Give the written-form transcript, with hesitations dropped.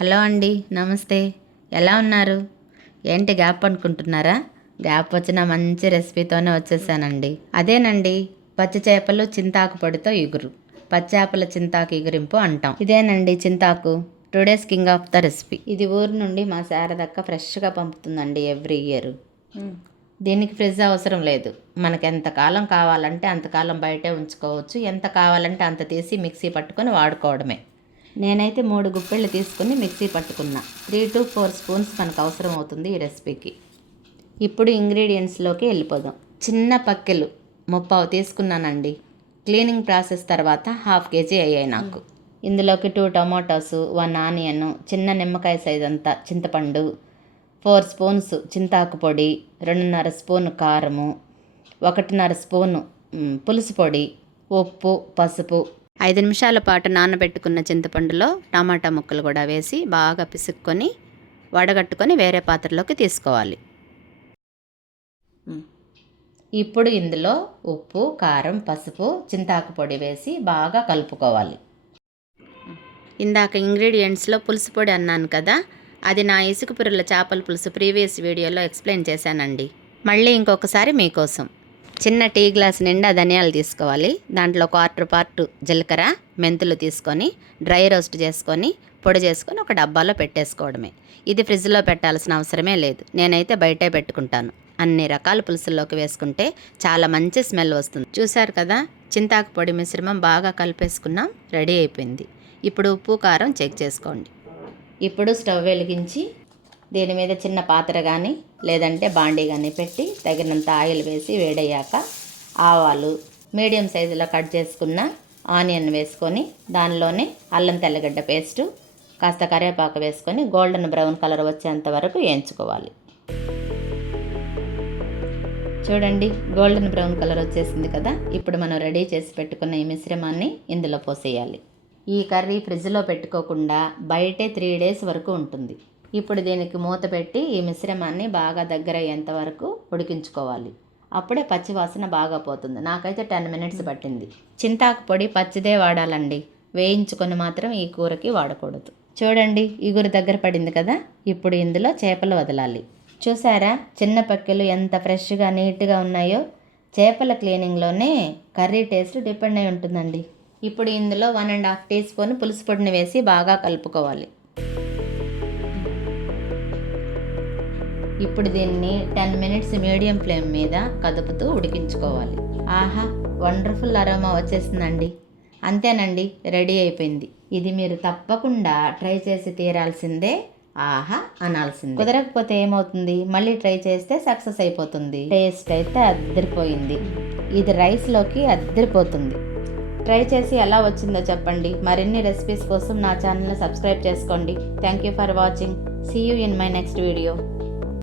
Hello అండి, నమస్తే. ఎలా ఉన్నారు? ఏంటి గ్యాప్ అనుకుంటున్నారా? గ్యాప్ వచ్చిన మంచి రెసిపీతోనే వచ్చేసానండి. అదేనండి, పచ్చి చేపలు చింతాకు పొడితో ఇగురు. పచ్చేపల చింతాకు ఇగురింపు అంటాం. ఇదేనండి చింతాకు. Today's king of the recipe. ఇది ఊరు నుండి మా శారదక్క ఫ్రెష్గా పంపుతుందండి ఎవ్రీ ఇయర్. దీనికి ఫ్రిడ్జ్ అవసరం లేదు. మనకు ఎంతకాలం కావాలంటే అంతకాలం బయటే ఉంచుకోవచ్చు. ఎంత కావాలంటే అంత తీసి మిక్సీ పట్టుకొని వాడుకోవడమే. నేనైతే 3 గుప్పెళ్ళు తీసుకుని మిక్సీ పట్టుకున్నా. 3 to 4 స్పూన్స్ మనకు అవసరం అవుతుంది ఈ రెసిపీకి. ఇప్పుడు ఇంగ్రీడియంట్స్లోకి వెళ్ళిపోదాం. చిన్న పక్కెలు 30 తీసుకున్నానండి. క్లీనింగ్ ప్రాసెస్ తర్వాత 1/2 kg అయ్యాయి నాకు. ఇందులోకి 2 టమాటోస్, 1 ఆనియన్, చిన్న నిమ్మకాయ సైజ్ అంతా చింతపండు, 4 స్పూన్స్ చింతాకు పొడి, 2.5 స్పూన్ కారము, 1.5 స్పూను పులుసు పొడి, ఉప్పు, పసుపు. 5 నిమిషాల పాటు నానబెట్టుకున్న చింతపండులో టమాటా ముక్కలు కూడా వేసి బాగా పిసుక్కొని వడగట్టుకొని వేరే పాత్రలోకి తీసుకోవాలి. ఇప్పుడు ఇందులో ఉప్పు, కారం, పసుపు, చింతాకు పొడి వేసి బాగా కలుపుకోవాలి. ఇందాక ఇంగ్రీడియంట్స్లో పులుసు పొడి అన్నాను కదా, అది నా ఇసుక పురుగుల చేపల పులుసు ప్రీవియస్ వీడియోలో ఎక్స్ప్లెయిన్ చేశానండి. మళ్ళీ ఇంకొకసారి మీకోసం. చిన్న టీ గ్లాస్ నిండా ధనియాలు తీసుకోవాలి. దాంట్లో 1/4 పార్ట్ జీలకర్ర, మెంతులు తీసుకొని డ్రై రోస్ట్ చేసుకొని పొడి చేసుకొని ఒక డబ్బాలో పెట్టేసుకోవడమే. ఇది ఫ్రిడ్జ్లో పెట్టాల్సిన అవసరమే లేదు. నేనైతే బయటే పెట్టుకుంటాను. అన్ని రకాల పులుసుల్లోకి వేసుకుంటే చాలా మంచి స్మెల్ వస్తుంది. చూశారు కదా, చింతాకు పొడి మిశ్రమం బాగా కలిపేసుకున్నాం. రెడీ అయిపోయింది. ఇప్పుడు ఉప్పు, కారం చెక్ చేసుకోండి. ఇప్పుడు స్టవ్ వెలిగించి దీని మీద చిన్న పాత్ర కానీ లేదంటే బాండీ కానీ పెట్టి తగినంత ఆయిల్ వేసి వేడయ్యాక ఆవాలు, మీడియం సైజులో కట్ చేసుకున్న ఆనియన్ వేసుకొని దానిలోనే అల్లం తెల్లగడ్డ పేస్టు, కాస్త కరివేపాకు వేసుకొని గోల్డెన్ బ్రౌన్ కలర్ వచ్చేంత వరకు వేయించుకోవాలి. చూడండి, గోల్డెన్ బ్రౌన్ కలర్ వచ్చేసింది కదా. ఇప్పుడు మనం రెడీ చేసి పెట్టుకున్న ఈ మిశ్రమాన్ని ఇందులో పోసేయాలి. ఈ కర్రీ ఫ్రిడ్జ్లో పెట్టుకోకుండా బయటే 3 days వరకు ఉంటుంది. ఇప్పుడు దీనికి మూత పెట్టి ఈ మిశ్రమాన్ని బాగా దగ్గర అయ్యేంత వరకు ఉడికించుకోవాలి. అప్పుడే పచ్చి వాసన బాగా పోతుంది. నాకైతే 10 minutes పట్టింది. చింతాకు పొడి పచ్చిదే వాడాలండి, వేయించుకొని మాత్రం ఈ కూరకి వాడకూడదు. చూడండి, ఇగురు దగ్గర పడింది కదా. ఇప్పుడు ఇందులో చేపలు వదలాలి. చూసారా, చిన్న పక్కెలు ఎంత ఫ్రెష్గా నీట్గా ఉన్నాయో. చేపల క్లీనింగ్లోనే కర్రీ టేస్ట్ డిపెండ్ అయి ఉంటుందండి. ఇప్పుడు ఇందులో 1.5 teaspoon పులుసు పొడిని వేసి బాగా కలుపుకోవాలి. ఇప్పుడు దీన్ని 10 minutes మీడియం ఫ్లేమ్ మీద కదుపుతూ ఉడికించుకోవాలి. ఆహా, వండర్ఫుల్ అరోమా వచ్చేసిందండి. అంతేనండి, రెడీ అయిపోయింది. ఇది మీరు తప్పకుండా ట్రై చేసి తీరాల్సిందే. ఆహా అనాల్సిందే. కుదరకపోతే ఏమవుతుంది, మళ్ళీ ట్రై చేస్తే సక్సెస్ అయిపోతుంది. టేస్ట్ అయితే అద్దరిపోయింది. ఇది రైస్లోకి అద్దరిపోతుంది. ట్రై చేసి ఎలా వచ్చిందో చెప్పండి. మరిన్ని రెసిపీస్ కోసం నా ఛానల్ని సబ్స్క్రైబ్ చేసుకోండి. Thank you for watching. See you in my next video.